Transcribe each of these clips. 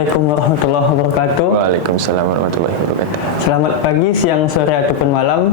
Assalamualaikum warahmatullahi wabarakatuh. Waalaikumsalam warahmatullahi wabarakatuh. Selamat pagi, siang, sore, ataupun malam.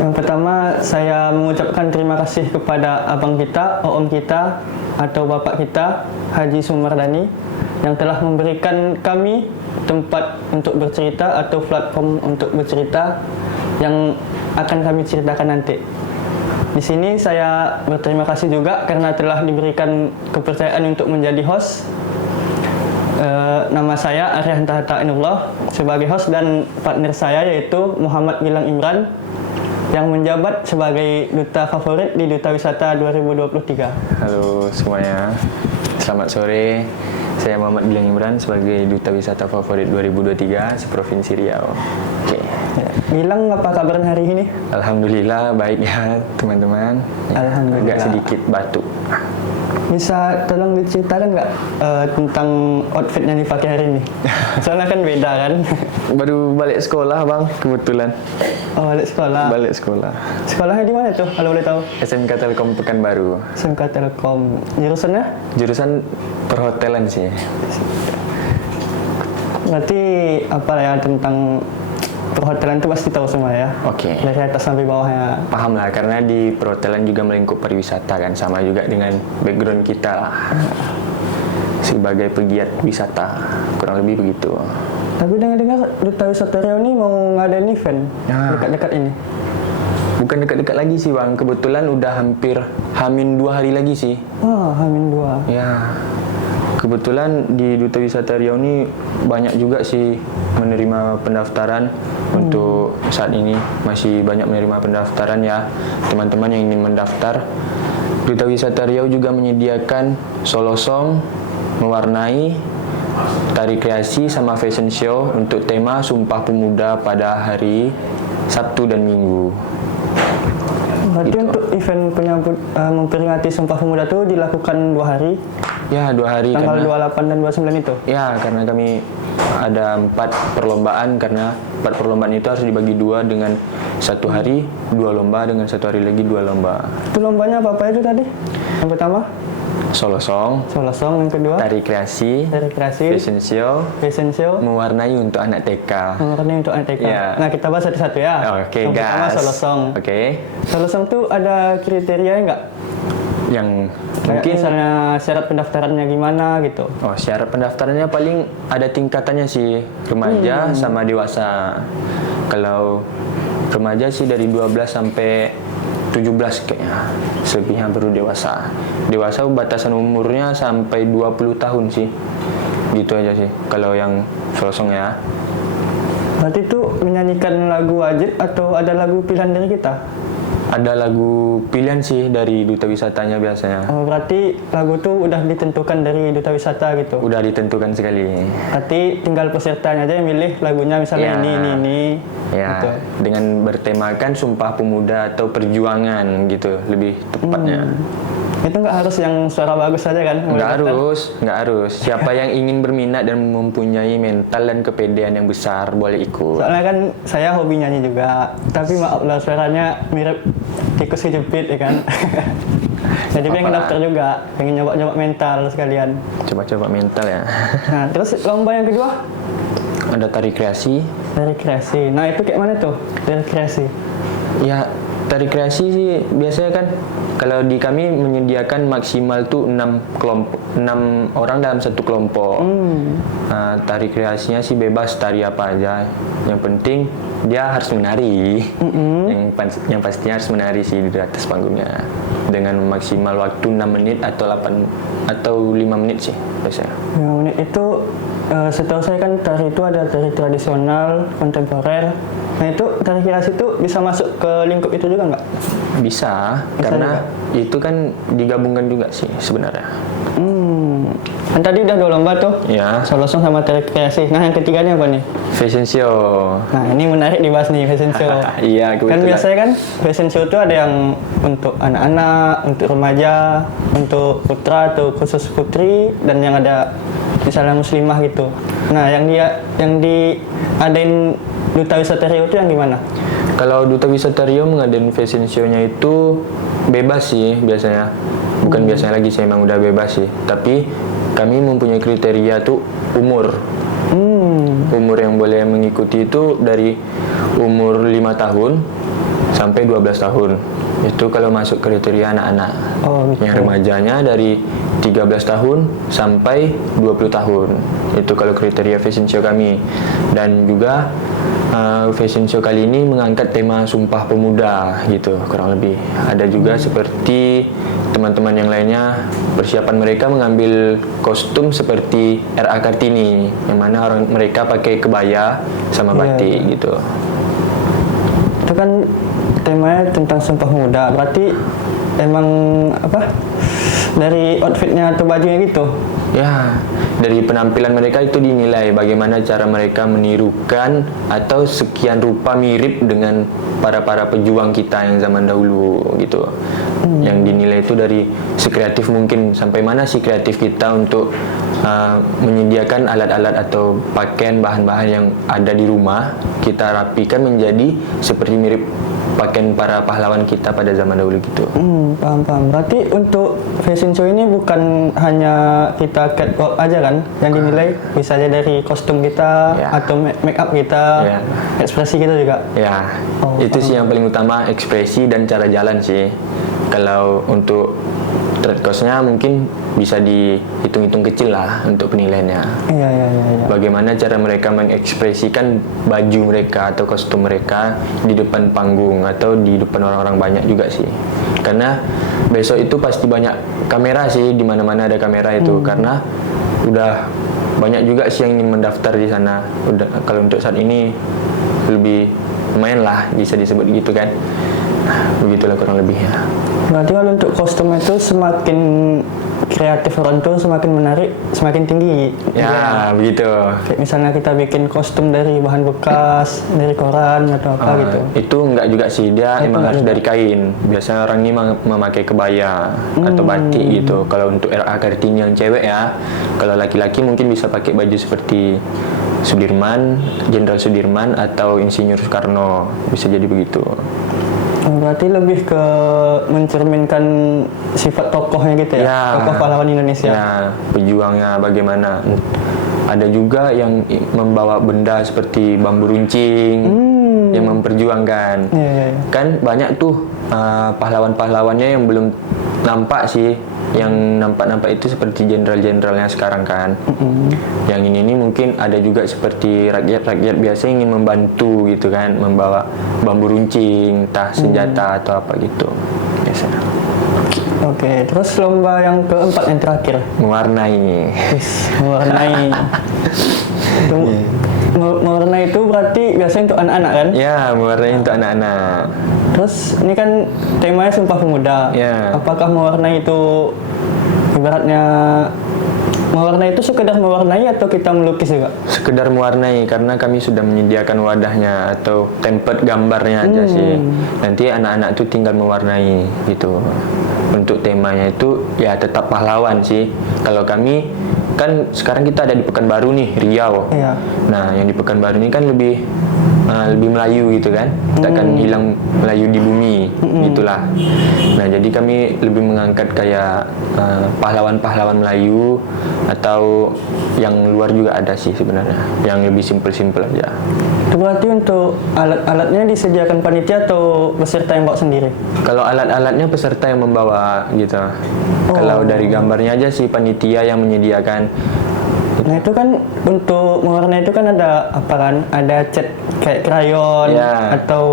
Yang pertama, saya mengucapkan terima kasih kepada abang kita, om kita, atau bapak kita, Haji Sumardani, yang telah memberikan kami tempat untuk bercerita atau platform untuk bercerita yang akan kami ceritakan nanti. Di sini saya berterima kasih juga karena telah diberikan kepercayaan untuk menjadi host. Nama saya Aryan Tahta Inullah sebagai host, dan partner saya yaitu Muhammad Gilang Imran yang menjabat sebagai duta favorit di Duta Wisata 2023. Halo semuanya, selamat sore. Saya Muhammad Gilang Imran sebagai Duta Wisata Favorit 2023 seprovinsi Riau. Oke. Gilang, apa kabar hari ini? Alhamdulillah baik ya teman-teman. Alhamdulillah. Agak sedikit batuk. Bisa tolong diceritakan nggak tentang outfit yang dipakai hari ini? Soalnya kan beda kan? Baru balik sekolah bang, kebetulan. Oh, balik sekolah. Balik sekolah. Sekolahnya di mana tuh kalau boleh tahu? SMK Telkom Pekanbaru. SMK Telkom. Jurusannya? Jurusan perhotelan sih. Berarti apa ya, tentang perhotelan itu pasti tahu semua ya? Oke. Dari atas sampai bawahnya. Paham lah, karena di perhotelan juga melingkup pariwisata kan, sama juga dengan background kita lah. Sebagai pegiat wisata, kurang lebih begitu. Tapi dengar-dengar Duta Wisata Riau ini mau ngadain event dekat-dekat ini. Bukan dekat-dekat lagi sih bang, kebetulan udah hampir Hamin 2 hari lagi sih. Wah, H-2. Ya, kebetulan di Duta Wisata Riau ini banyak juga sih menerima pendaftaran. Untuk saat ini masih banyak menerima pendaftaran ya teman-teman yang ingin mendaftar. Duta Wisata Riau juga menyediakan solo song, mewarnai, tari kreasi, sama fashion show untuk tema Sumpah Pemuda pada hari Sabtu dan Minggu. Berarti Gitu. untuk event penyambut memperingati Sumpah Pemuda itu dilakukan 2 hari? Ya, 2 hari. Tanggal karena 28 dan 29 itu? Ya, karena kami ada 4 perlombaan, karena 4 perlombaan itu harus dibagi 2 dengan 1 hari 2 lomba, dengan 1 hari lagi 2 lomba. Itu lombanya apa itu tadi? Yang pertama? Solo song, Solo song. Yang kedua? tari kreasi, Tari kreasi, fashion show, fashion show, mewarnai untuk anak TK. mewarnai untuk ATK. Ya. Nah, kita bahas satu-satu ya. Oke, Yang pertama gas. solo song. Oke. Solo song tuh ada kriteria nggak? Yang Kayak mungkin misalnya syarat pendaftarannya gimana gitu? syarat pendaftarannya paling ada tingkatannya sih, remaja sama dewasa. Kalau remaja sih dari 12 sampai 17 kayaknya. Selebihnya baru dewasa. Dewasa batasan umurnya sampai 20 tahun sih. Gitu aja sih kalau yang sosong ya. Berarti itu menyanyikan lagu wajib atau ada lagu pilihan dari kita? Ada lagu pilihan sih dari Duta Wisatanya biasanya. Oh, berarti lagu tuh udah ditentukan dari Duta Wisata gitu? Udah ditentukan sekali. Berarti tinggal pesertanya aja yang milih lagunya, misalnya Ya. ini. Ya, Gitu. dengan bertemakan Sumpah Pemuda atau Perjuangan gitu lebih tepatnya. Itu nggak harus yang suara bagus aja kan? Nggak harus. Siapa yang ingin berminat dan mempunyai mental dan kepedean yang besar boleh ikut. Soalnya kan saya hobi nyanyi juga, tapi maaf lah suaranya mirip tikus kejepit ya kan. Jadi pengen Apa-apa. daftar juga, pengen nyoba-nyoba mental sekalian. Coba-coba mental ya. Nah, terus lomba yang kedua Ada tari kreasi. dari kreasi. Nah, itu kayak mana tuh dari kreasi? Ya, Tari kreasi sih biasanya kan kalau di kami menyediakan maksimal tuh 6 orang dalam satu kelompok. Nah, tari kreasinya sih bebas tari apa aja. Yang penting dia harus menari. Yang pastinya harus menari sih di atas panggungnya. Dengan maksimal waktu 6 menit atau 5 menit sih biasanya. 5 menit itu setahu saya kan tari itu ada tari tradisional, kontemporer. Nah itu tari kreasi itu bisa masuk ke lingkup itu juga nggak? Bisa karena itu kan digabungkan juga sih sebenarnya. Kan tadi udah 2 lomba tuh. Ya. Solosong sama tari kreasi. Nah yang ketiganya apa nih? Fashion show. Nah ini menarik dibahas nih fashion show. Iya, Kan kebetulan. biasanya kan fashion show itu ada yang untuk anak-anak, untuk remaja, untuk putra atau khusus putri, dan yang ada misalnya muslimah gitu. Nah yang diadain Duta Wisata Riau itu yang gimana? Kalau Duta Wisata Riau mengadain fashion show-nya itu bebas sih biasanya. Bukan biasanya lagi, saya emang udah bebas sih. Tapi kami mempunyai kriteria tuh umur. Umur yang boleh mengikuti itu dari umur 5 tahun sampai 12 tahun. Itu kalau masuk kriteria anak-anak. Oh, gitu. Yang remajanya dari 13 tahun sampai 20 tahun. Itu kalau kriteria fashion show kami. Dan juga fashion show kali ini mengangkat tema Sumpah Pemuda gitu, kurang lebih. Ada juga seperti teman-teman yang lainnya, persiapan mereka mengambil kostum seperti R.A. Kartini, yang mana mereka pakai kebaya sama batik gitu. Itu kan temanya tentang Sumpah Pemuda. Berarti emang apa? Dari outfitnya atau bajunya gitu? Ya, dari penampilan mereka itu dinilai bagaimana cara mereka menirukan atau sekian rupa mirip dengan para pejuang kita yang zaman dahulu gitu. Yang dinilai itu dari sekreatif mungkin, sampai mana sih kreatif kita untuk menyediakan alat-alat atau pakaian bahan-bahan yang ada di rumah, kita rapikan menjadi seperti mirip pakaian para pahlawan kita pada zaman dahulu gitu. Paham. Berarti untuk fashion show ini bukan hanya kita catwalk aja kan yang dinilai, bisa aja dari kostum kita atau make up kita, ekspresi kita juga. Ya, itu sih yang paling utama, ekspresi dan cara jalan sih. Kalau untuk trade cost-nya mungkin bisa dihitung-hitung kecil lah untuk penilaiannya. Iya. Bagaimana cara mereka mengekspresikan baju mereka atau kostum mereka di depan panggung atau di depan orang-orang banyak juga sih. Karena besok itu pasti banyak kamera sih, di mana-mana ada kamera itu, karena udah banyak juga sih yang ingin mendaftar di sana. Udah, kalau untuk saat ini lebih lumayan lah bisa disebut gitu kan. Begitulah kurang lebihnya. Berarti kalau untuk kostum itu semakin kreatif orang tuh semakin menarik, semakin tinggi. Ya, begitu. Kayak misalnya kita bikin kostum dari bahan bekas, dari koran atau apa gitu. Itu enggak juga sih, dia emang harus dari kain. Biasanya orang ini memakai kebaya atau batik gitu. Kalau untuk R.A. Kartini yang cewek ya, kalau laki-laki mungkin bisa pakai baju seperti Sudirman, Jenderal Sudirman atau Insinyur Soekarno, bisa jadi begitu. Berarti lebih ke mencerminkan sifat tokohnya gitu ya, tokoh pahlawan Indonesia. Ya, pejuangnya bagaimana. Ada juga yang membawa benda seperti bambu runcing yang memperjuangkan. Kan banyak tuh pahlawan-pahlawannya yang belum nampak sih. Yang nampak-nampak itu seperti jenderal-jenderalnya sekarang kan. Yang ini mungkin ada juga seperti rakyat-rakyat biasa yang ingin membantu gitu kan, membawa bambu runcing, entah senjata atau apa gitu biasanya. Oke, terus lomba yang keempat yang terakhir, mewarnai. Mewarnai. Mewarnai itu berarti biasanya untuk anak-anak kan? Ya, mewarnai untuk anak-anak. Terus ini kan temanya Sumpah Pemuda. Apakah mewarnai itu ibaratnya mewarnai itu sekedar mewarnai atau kita melukis juga? Sekedar mewarnai, karena kami sudah menyediakan wadahnya atau template gambarnya aja sih. Nanti anak-anak itu tinggal mewarnai gitu. Untuk temanya itu ya tetap pahlawan sih. Kalau kami kan sekarang kita ada di Pekanbaru nih, Riau. Nah, yang di Pekanbaru ini kan lebih Melayu gitu kan, takkan hilang Melayu di bumi, gitulah. Nah, jadi kami lebih mengangkat kayak pahlawan-pahlawan Melayu atau yang luar juga ada sih sebenarnya, yang lebih simpel-simpel aja. Itu berarti untuk alat-alatnya disediakan panitia atau peserta yang bawa sendiri? Kalau alat-alatnya peserta yang membawa gitu. Kalau dari gambarnya aja sih panitia yang menyediakan. Nah itu kan untuk mewarna itu kan ada apa kan? Ada cat kayak krayon atau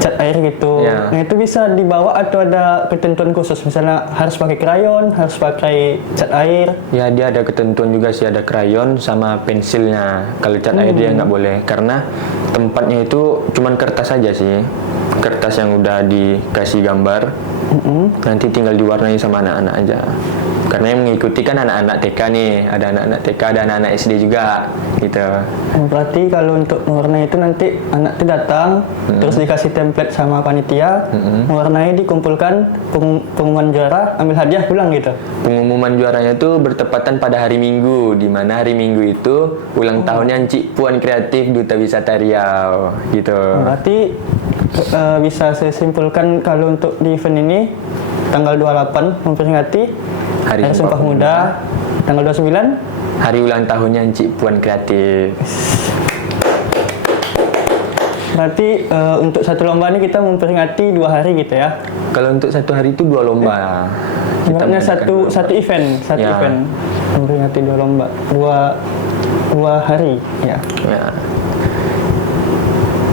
cat air gitu. Nah itu bisa dibawa atau ada ketentuan khusus? Misalnya harus pakai krayon, harus pakai cat air? Ya dia ada ketentuan juga sih, ada krayon sama pensilnya. Kalau cat air dia nggak boleh karena tempatnya itu cuman kertas aja sih. Kertas yang udah dikasih gambar. Nanti tinggal diwarnai sama anak-anak aja. Karena yang mengikuti kan anak-anak TK nih, ada anak-anak TK, ada anak-anak SD juga, gitu. Berarti kalau untuk mewarnai itu nanti anak itu datang, terus dikasih template sama panitia, mewarnai, dikumpulkan, pengumuman juara, ambil hadiah, pulang gitu. Pengumuman juaranya itu bertepatan pada hari Minggu, di mana hari Minggu itu ulang tahunnya Encik Puan Kreatif Duta Wisata Riau, gitu. Berarti bisa saya simpulkan kalau untuk di event ini tanggal 28 memperingati Hari Sumpah Pemuda, tanggal 29 hari ulang tahunnya Encik Puan Kreatif. Berarti untuk satu lomba ini kita memperingati 2 hari gitu ya? Kalau untuk satu hari itu 2 lomba. Sebenarnya satu event memperingati 2 lomba, 2 hari ya.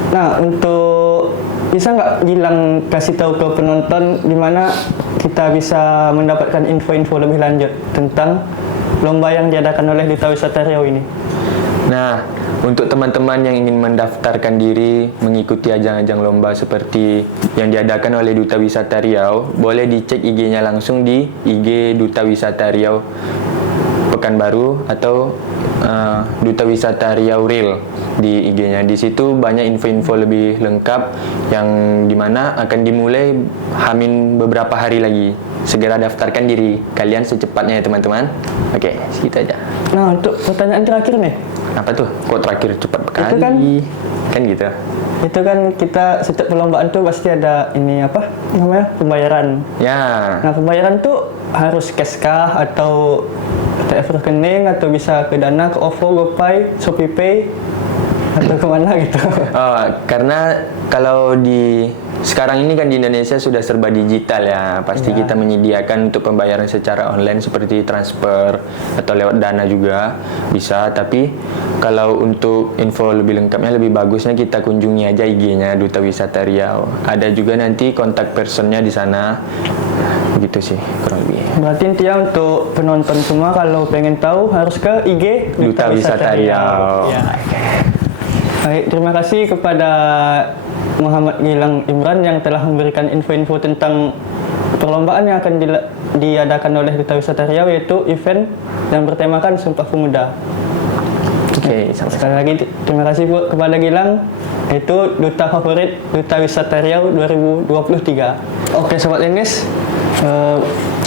Nah untuk bisa nggak Gilang kasih tahu ke penonton di mana kita bisa mendapatkan info-info lebih lanjut tentang lomba yang diadakan oleh Duta Wisata Riau ini? Nah, untuk teman-teman yang ingin mendaftarkan diri mengikuti ajang-ajang lomba seperti yang diadakan oleh Duta Wisata Riau, boleh dicek IG-nya langsung di IG Duta Wisata Riau Pekanbaru atau Duta Wisata Riau Real di IG-nya. Di situ banyak info-info lebih lengkap yang dimana akan dimulai hamin beberapa hari lagi. Segera daftarkan diri kalian secepatnya ya teman-teman. Oke, segitu aja. Nah untuk pertanyaan terakhir nih. Apa tuh? Kok terakhir cepat sekali? Kan gitu. Itu kan kita setiap perlombaan tuh pasti ada ini apa namanya pembayaran. Ya. Nah pembayaran tuh harus cash kah atau TF rekening atau bisa ke Dana, ke OVO, GoPay, ShopeePay atau kemana gitu? Oh, karena kalau di sekarang ini kan di Indonesia sudah serba digital ya, pasti kita menyediakan untuk pembayaran secara online seperti transfer atau lewat Dana juga bisa. Tapi kalau untuk info lebih lengkapnya lebih bagusnya kita kunjungi aja IG-nya Duta Wisata Riau. Ada juga nanti kontak personnya di sana. Gitu sih kurang lebih. Berarti intinya untuk penonton semua kalau pengen tahu harus ke IG Duta Wisata Riau. Ya. Baik, terima kasih kepada Muhammad Gilang Imran yang telah memberikan info-info tentang perlombaan yang akan diadakan oleh Duta Wisata Riau, yaitu event yang bertemakan Sumpah Pemuda. Oke, sekali lagi terima kasih kepada Gilang, itu Duta Favorit Duta Wisata Riau 2023. Oke Sobat Enis,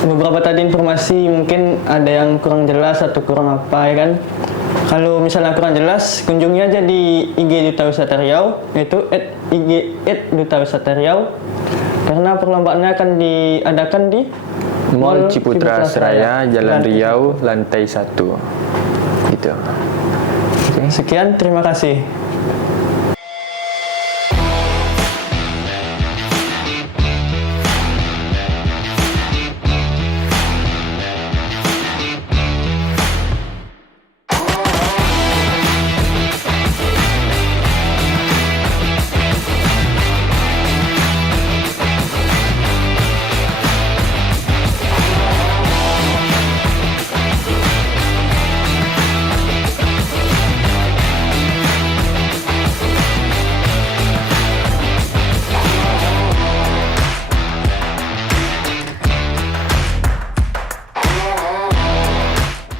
beberapa tadi informasi mungkin ada yang kurang jelas atau kurang apa ya kan. Kalau misalnya kurang jelas, kunjungi aja di IG Duta Wisata Riau, yaitu IG @Duta Riau, karena perlombaannya akan diadakan di Mall Ciputra Seraya, Jalan Riau, lantai 1. Gitu. Sekian, terima kasih.